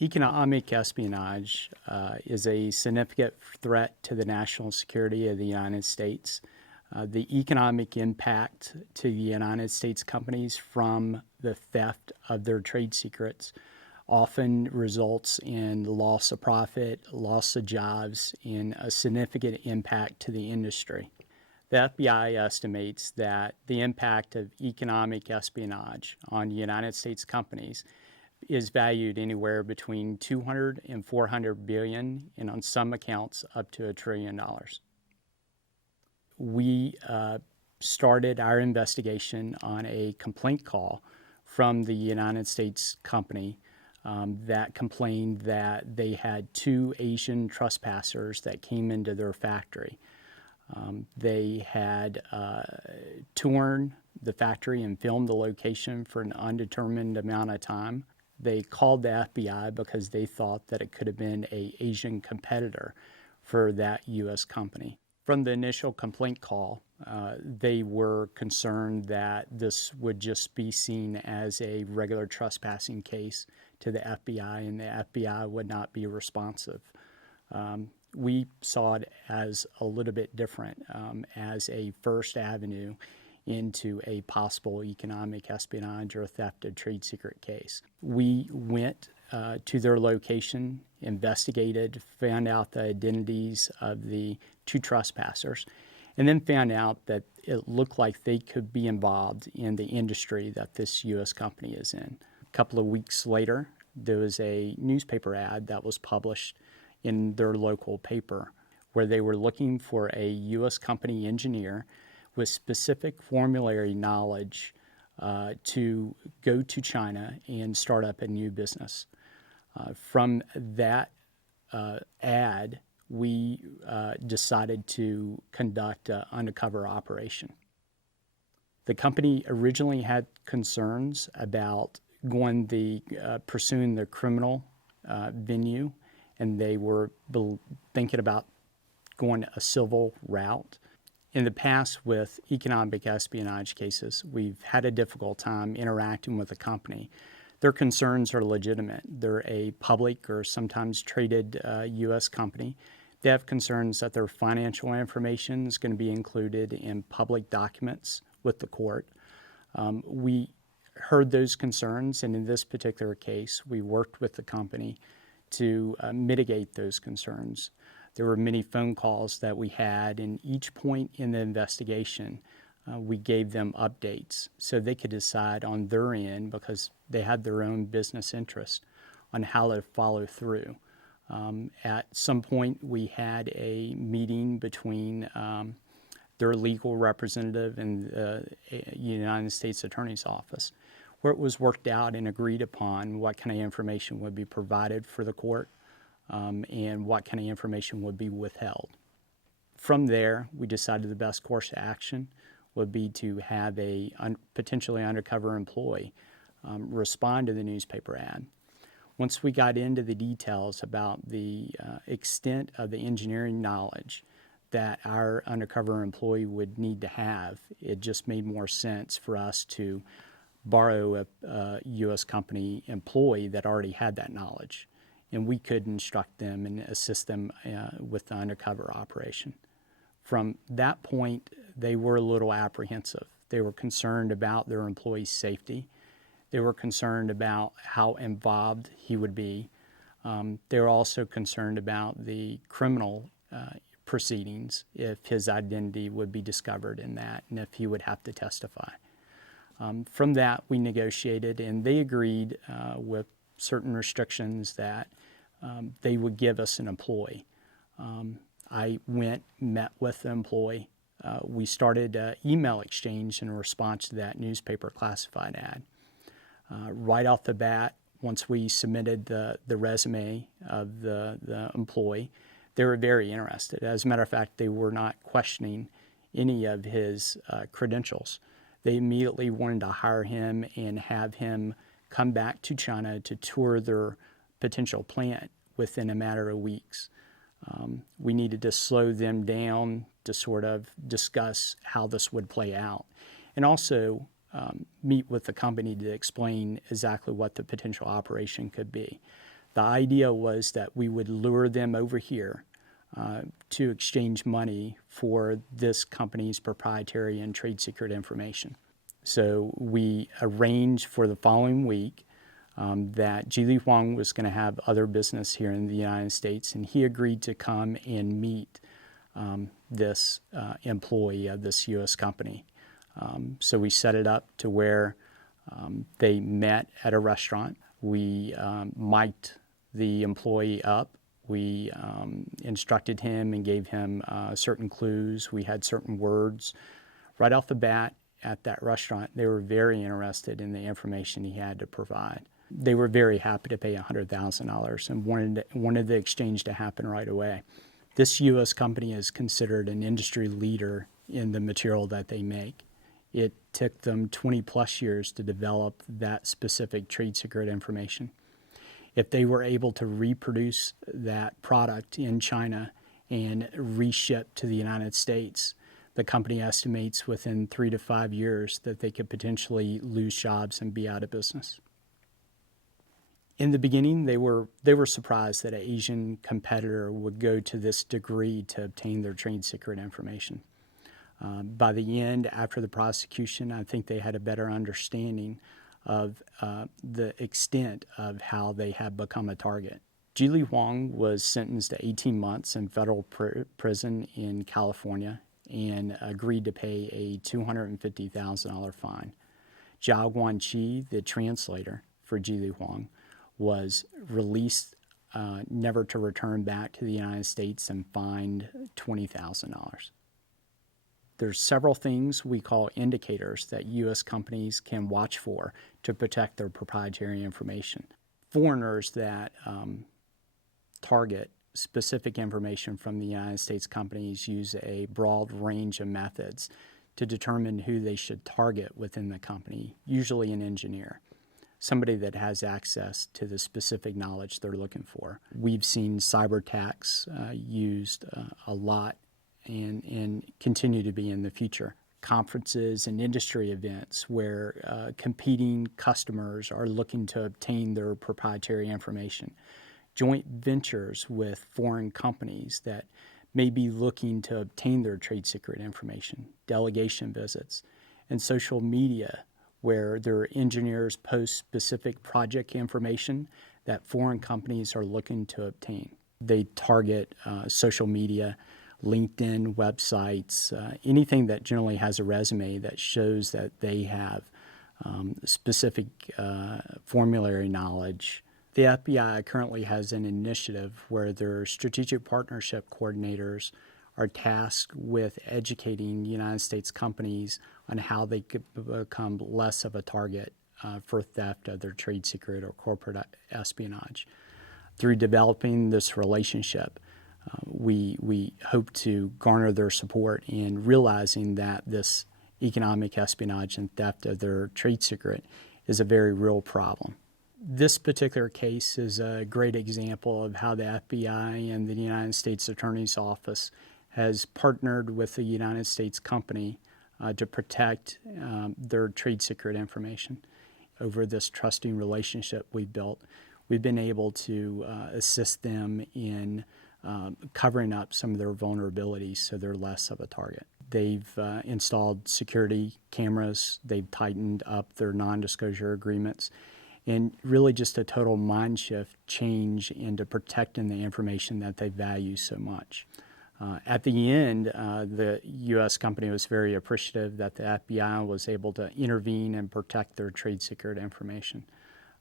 Economic espionage is a significant threat to the national security of the United States. The economic impact to the United States companies from the theft of their trade secrets often results in loss of profit, loss of jobs, and a significant impact to the industry. The FBI estimates that the impact of economic espionage on United States companies is valued anywhere between 200 and 400 billion, and on some accounts up to $1 trillion. We started our investigation on a complaint call from the United States company that complained that they had 2 Asian trespassers that came into their factory. They had toured the factory and filmed the location for an undetermined amount of time. They called the FBI because they thought that it could have been an Asian competitor for that U.S. company. From the initial complaint call, they were concerned that this would just be seen as a regular trespassing case to the FBI, and the FBI would not be responsive. We saw it as a little bit different, as a first avenue into a possible economic espionage or theft of trade secret case. We went to their location, investigated, found out the identities of the 2 trespassers, and then found out that it looked like they could be involved in the industry that this U.S. company is in. A couple of weeks later, there was a newspaper ad that was published in their local paper where they were looking for a U.S. company engineer with specific formulary knowledge to go to China and start up a new business. From that ad, we decided to conduct an undercover operation. The company originally had concerns about pursuing the criminal venue, and they were thinking about going a civil route. In the past, with economic espionage cases, we've had a difficult time interacting with the company. Their concerns are legitimate. They're a public or sometimes traded U.S. company. They have concerns that their financial information is going to be included in public documents with the court. We heard those concerns, and in this particular case, we worked with the company to mitigate those concerns. There were many phone calls that we had, and each point in the investigation, we gave them updates so they could decide on their end, because they had their own business interest, on how to follow through. At some point, we had a meeting between their legal representative and the United States Attorney's Office, where it was worked out and agreed upon what kind of information would be provided for the court and what kind of information would be withheld. From there, we decided the best course of action would be to have a potentially undercover employee respond to the newspaper ad. Once we got into the details about the extent of the engineering knowledge that our undercover employee would need to have, it just made more sense for us to borrow a U.S. company employee that already had that knowledge, and we could instruct them and assist them with the undercover operation. From that point, they were a little apprehensive. They were concerned about their employee's safety. They were concerned about how involved he would be. They were also concerned about the criminal proceedings, if his identity would be discovered in that, and if he would have to testify. From that, we negotiated, and they agreed with certain restrictions that they would give us an employee. I went, met with the employee. We started an email exchange in response to that newspaper classified ad. Right off the bat, once we submitted the resume of the employee, they were very interested. As a matter of fact, they were not questioning any of his credentials. They immediately wanted to hire him and have him come back to China to tour their potential plant within a matter of weeks. We needed to slow them down to sort of discuss how this would play out, and also meet with the company to explain exactly what the potential operation could be. The idea was that we would lure them over here to exchange money for this company's proprietary and trade secret information. So we arranged for the following week that Jili Huang was going to have other business here in the United States, and he agreed to come and meet this employee of this U.S. company. So we set it up to where they met at a restaurant. We mic'd the employee up. We instructed him and gave him certain clues. We had certain words. Right off the bat at that restaurant, they were very interested in the information he had to provide. They were very happy to pay $100,000 and wanted the exchange to happen right away. This U.S. company is considered an industry leader in the material that they make. It took them 20 plus years to develop that specific trade secret information. If they were able to reproduce that product in China and reship to the United States, the company estimates within 3 to 5 years that they could potentially lose jobs and be out of business. In the beginning, they were surprised that an Asian competitor would go to this degree to obtain their trade secret information. By the end, after the prosecution, I think they had a better understanding of the extent of how they had become a target. Jili Huang was sentenced to 18 months in federal prison in California and agreed to pay a $250,000 fine. Zhao Guanqi, the translator for Jili Huang, was released never to return back to the United States and fined $20,000. There's several things we call indicators that U.S. companies can watch for to protect their proprietary information. Foreigners that target specific information from the United States companies use a broad range of methods to determine who they should target within the company, usually an engineer, somebody that has access to the specific knowledge they're looking for. We've seen cyber attacks used a lot and continue to be in the future. Conferences and industry events where competing customers are looking to obtain their proprietary information. Joint ventures with foreign companies that may be looking to obtain their trade secret information. Delegation visits. And social media where their engineers post specific project information that foreign companies are looking to obtain. They target social media, LinkedIn, websites, anything that generally has a resume that shows that they have specific formulary knowledge. The FBI currently has an initiative where their strategic partnership coordinators are tasked with educating United States companies on how they could become less of a target for theft of their trade secret or corporate espionage. Through developing this relationship, we hope to garner their support in realizing that this economic espionage and theft of their trade secret is a very real problem. This particular case is a great example of how the FBI and the United States Attorney's Office has partnered with a United States company to protect their trade secret information. Over this trusting relationship we've built, we've been able to assist them in covering up some of their vulnerabilities so they're less of a target. They've installed security cameras, they've tightened up their non-disclosure agreements, and really just a total mind shift change into protecting the information that they value so much. At the end, the U.S. company was very appreciative that the FBI was able to intervene and protect their trade secret information.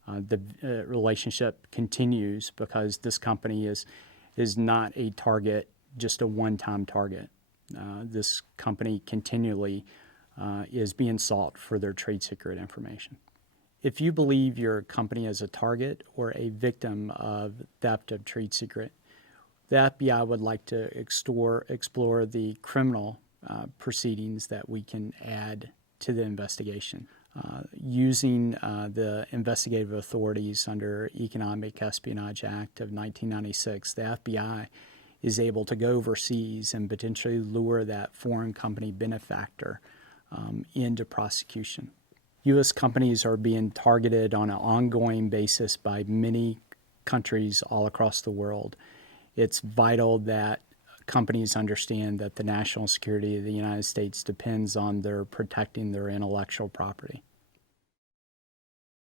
The relationship continues because this company is not a target, just a one-time target. This company continually is being sought for their trade secret information. If you believe your company is a target or a victim of theft of trade secret, the FBI would like to explore the criminal proceedings that we can add to the investigation. Using the investigative authorities under Economic Espionage Act of 1996, the FBI is able to go overseas and potentially lure that foreign company benefactor into prosecution. U.S. companies are being targeted on an ongoing basis by many countries all across the world. It's vital that companies understand that the national security of the United States depends on their protecting their intellectual property.